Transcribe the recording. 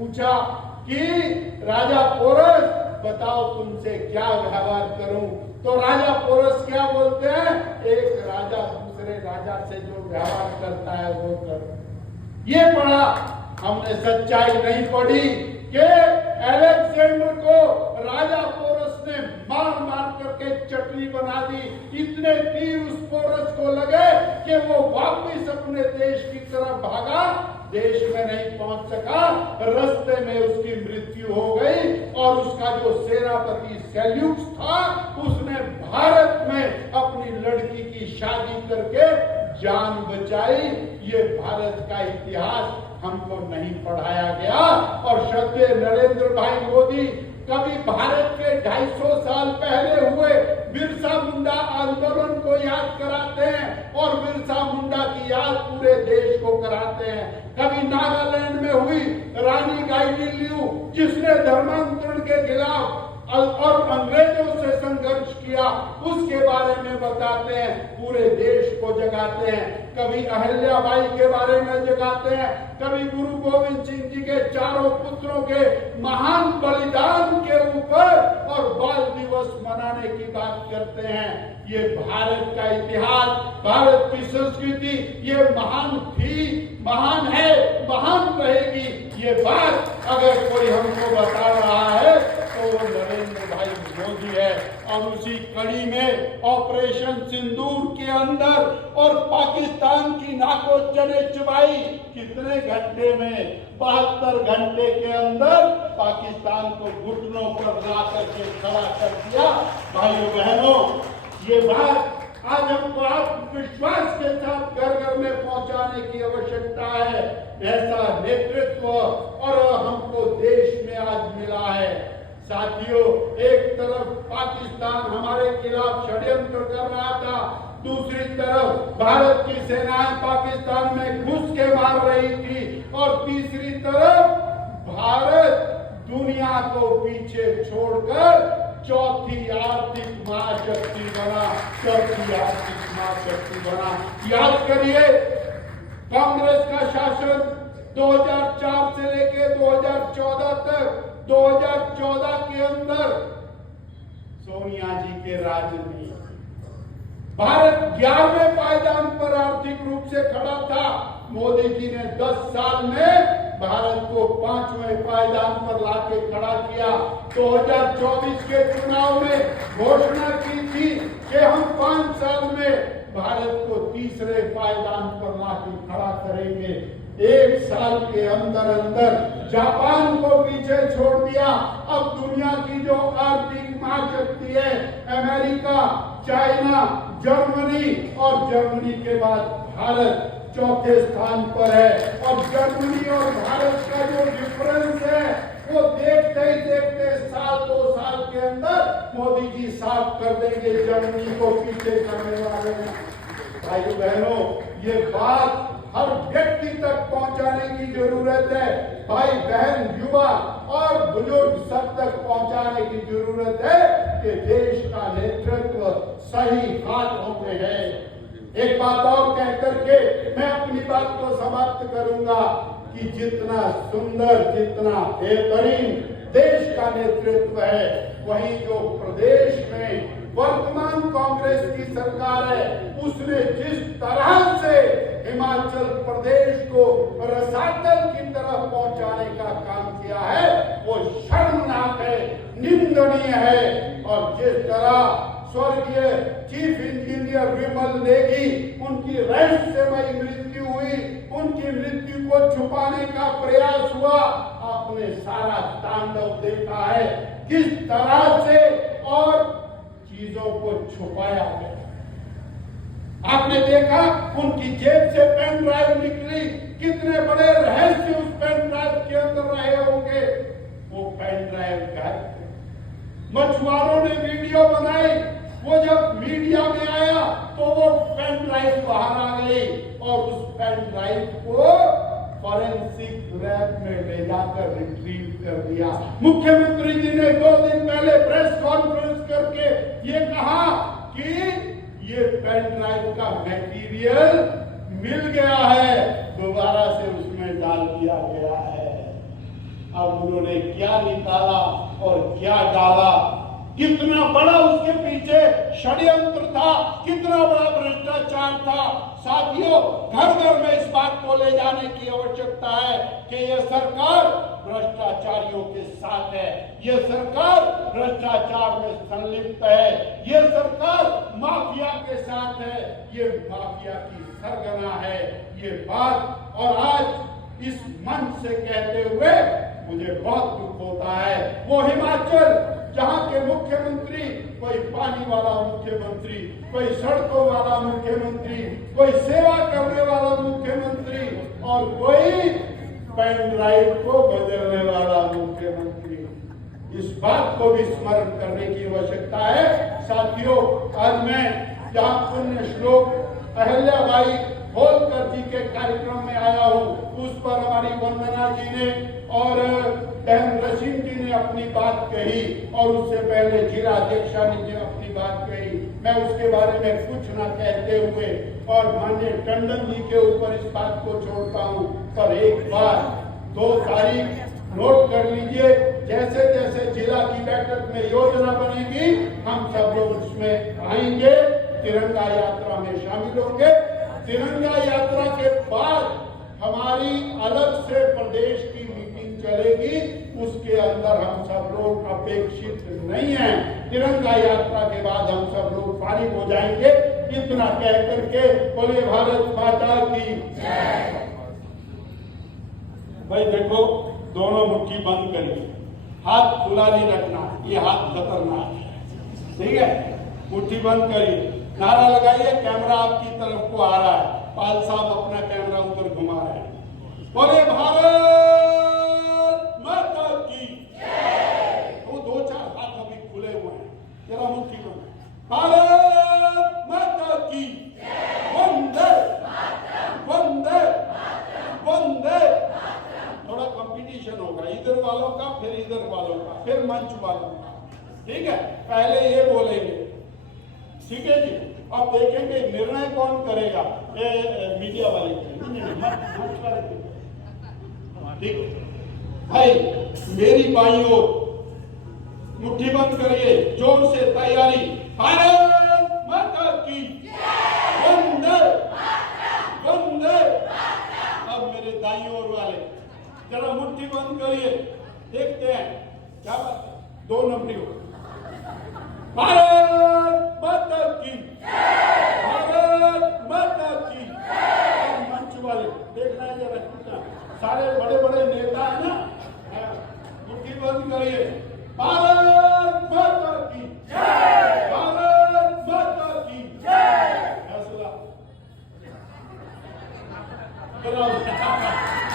पूछा कि राजा पोरस बताओ तुमसे क्या व्यवहार करूं, तो राजा पोरस क्या बोलते हैं, एक राजा दूसरे राजा से जो व्यवहार करता है वो करो। ये पढ़ा हमने, सच्चाई नहीं पढ़ी कि अलेक्जेंडर को राजा पोरस ने मार मार करके चटनी बना दी। इतने तीर उस पोरस को लगे कि वो वापस अपने देश की तरफ भागा, देश में नहीं पहुंच सका, रास्ते में उसकी मृत्यु हो गई। और उसका जो सेनापति सेल्यूकस था उसने भारत में अपनी लड़की की शादी करके जान बचाई। ये भारत का इतिहास हमको नहीं पढ़ाया गया। और श्रद्धेय नरेंद्र भाई मोदी कभी भारत के 250 साल पहले हुए बिरसा मुंडा आंदोलन को याद कराते हैं और बिरसा मुंडा की याद पूरे देश को कराते हैं। कभी नागालैंड में हुई रानी गाइडिंलियू जिसने धर्मांतरण के खिलाफ और अंग्रेजों से संघर्ष किया, उसके बारे में बताते हैं, पूरे देश को जगाते हैं। कभी अहिल्याबाई के बारे में जगाते हैं, कभी गुरु गोविंद सिंह जी के चारों पुत्रों के महान बलिदान के ऊपर और बाल दिवस मनाने की बात करते हैं। ये भारत का इतिहास, भारत की संस्कृति ये महान थी, महान है, महान रहेगी। ये बात अगर कोई हमको बता रहा है तो वो नरेंद्र भाई मोदी है। और उसी कड़ी में ऑपरेशन सिंदूर के अंदर और पाकिस्तान की नाको चने चबाई, कितने घंटे में, 72 घंटे के अंदर पाकिस्तान को घुटनों पर ला करके खड़ा कर दिया। भाइयों बहनों, ये बात आज हमको आत्मविश्वास के साथ घर घर में पहुंचाने की आवश्यकता है। ऐसा नेतृत्व और हमको देश में आज मिला है। साथियों, एक तरफ पाकिस्तान हमारे खिलाफ षड्यंत्र कर रहा था, दूसरी तरफ भारत की सेनाएं पाकिस्तान में घुस के मार रही थी, और तीसरी तरफ भारत दुनिया को पीछे छोड़कर चौथी आर्थिक महाशक्ति बना, चौथी आर्थिक महाशक्ति बना। याद करिए, कांग्रेस का शासन 2004 से लेकर 2014 तक, 2014 के अंदर सोनिया जी के राज में भारत 11वें पायदान पर आर्थिक रूप से खड़ा था। मोदी जी ने 10 साल में भारत को 5वें पायदान पर लाके खड़ा किया। 2024 के चुनाव में घोषणा की थी कि हम 5 साल में भारत को 3रे पायदान पर लाके खड़ा करेंगे। 1 साल के अंदर अंदर जापान को पीछे छोड़ दिया। अब दुनिया की जो आर्थिक महाशक्ति है, अमेरिका, चाइना, जर्मनी, और जर्मनी के बाद भारत चौथे स्थान पर है। और जर्मनी और भारत का जो डिफरेंस है वो देखते ही देखते साल 2 साल के अंदर मोदी जी साफ कर देंगे जर्मनी को पीछे करने वाले हैं। भाइयों बहनों, ये बात हर व्यक्ति तक पहुंचाने की जरूरत है। भाई बहन, युवा और बुजुर्ग सब तक पहुंचाने की जरूरत है कि देश का नेतृत्व सही हाथों में है। एक बात और कह करके मैं अपनी बात को समाप्त करूंगा कि जितना सुंदर, जितना बेहतरीन देश का नेतृत्व है, वहीं जो प्रदेश में वर्तमान कांग्रेस की सरकार है उसने जिस तरह से हिमाचल प्रदेश को रसातल की तरफ पहुंचाने का काम किया है वो शर्मनाक है, निंदनीय है। और जिस तरह स्वर्गीय चीफ इंजीनियर विमल नेगी, उनकी रहस्यमयी मृत्यु हुई, उनकी मृत्यु को छुपाने का प्रयास हुआ, आपने सारा तांडव देखा है किस तरह से और चीजों को छुपाया गया। आपने देखा उनकी जेब से पेन ड्राइव निकली, कितने बड़े रहस्य उस पेन ड्राइव के अंदर रहे होंगे। वो पेन ड्राइव गायब थे। मछुआरों ने वीडियो बनाई, वो जब मीडिया में आया तो वो पेन ड्राइव बाहर आ गई और उस पेन ड्राइव को फॉरेंसिक लैब में ले जाकर रिट्रीव कर दिया। मुख्यमंत्री जी ने 2 दिन पहले प्रेस कॉन्फ्रेंस करके ये कहा कि ये पेन ड्राइव का मटेरियल मिल गया है, दोबारा से उसमें डाल दिया गया है। अब उन्होंने क्या निकाला और क्या डाला, कितना बड़ा उसके पीछे षड्यंत्र था, कितना बड़ा भ्रष्टाचार था। साथियों, घर घर में इस बात को ले जाने की आवश्यकता है कि यह सरकार भ्रष्टाचारियों के साथ है, यह सरकार भ्रष्टाचार में संलिप्त है, यह सरकार माफिया के साथ है, ये माफिया की सरगना है ये बात। और आज इस मंच से कहते हुए मुझे बहुत दुख होता है, वो हिमाचल जहां के मुख्यमंत्री, कोई पानी वाला मुख्यमंत्री, कोई सड़कों वाला मुख्यमंत्री, कोई सेवा करने वाला मुख्यमंत्री और कोई पेन ड्राइव को बदलने वाला मुख्यमंत्री, इस बात को भी स्मरण करने की आवश्यकता है। साथियों, आज मैं जहां पुण्य श्लोक अहिल्याबाई होलकर जी के कार्यक्रम में आया हूं, उस पर हमारी वंदना जी ने और बहन रशीम जी ने अपनी बात कही और उससे पहले जिला अध्यक्षा ने अपनी बात कही। मैं उसके बारे में कुछ न कहते हुए और माननीय टंडन जी के ऊपर इस बात को छोड़ता हूं, पर एक बार 2 तारीख नोट कर लीजिए, जैसे जैसे जिला की बैठक में योजना बनेगी हम सब लोग उसमें आएंगे, तिरंगा यात्रा में शामिल होंगे। तिरंगा यात्रा के बाद हमारी अलग से प्रदेश की मीटिंग चलेगी, उसके अंदर हम सब लोग अपेक्षित नहीं हैं। तिरंगा यात्रा के बाद हम सब लोग फारिग हो जाएंगे। इतना कह करके बोले भारत माता की जय। भाई देखो, दोनों मुट्ठी बंद करिए, हाथ खुला नहीं रखना, ये हाथ खतरनाक है, ठीक है? मुट्ठी बंद करिए, नारा लगाइए, कैमरा आपकी तरफ को आ रहा है, पाल साहब अपना कैमरा उधर घुमा रहे हैं। बोले भारत माता की जय। वो 2-4 हाथ अभी खुले हुए हैं, जरा मुट्ठी बंद। भारत माता की जय। वंदे वंदे वंदे। थोड़ा कंपटीशन होगा, इधर वालों का, फिर इधर वालों का, फिर मंच वालों का, ठीक है? पहले ये बोलेंगे, ठीक है जी? अब देखेंगे निर्णय कौन करेगा, ये मीडिया वाले करेंगे, ठीक? भाई मेरी भाइयों, मुट्ठी बंद करिए, जोर से तैयारी। भारत माता की वंदे वंदे। अब मेरे दाईं ओर वाले जरा मुट्ठी बंद करिए, देखते हैं क्या बात है। 2 नंबरी हो। भारत माता की भारत माता की। मंच वाले देखना है जरा, कितना सारे बड़े बड़े नेता है ना, मुट्ठी बंद करिए। भारत माता की भारत माता की फैसला।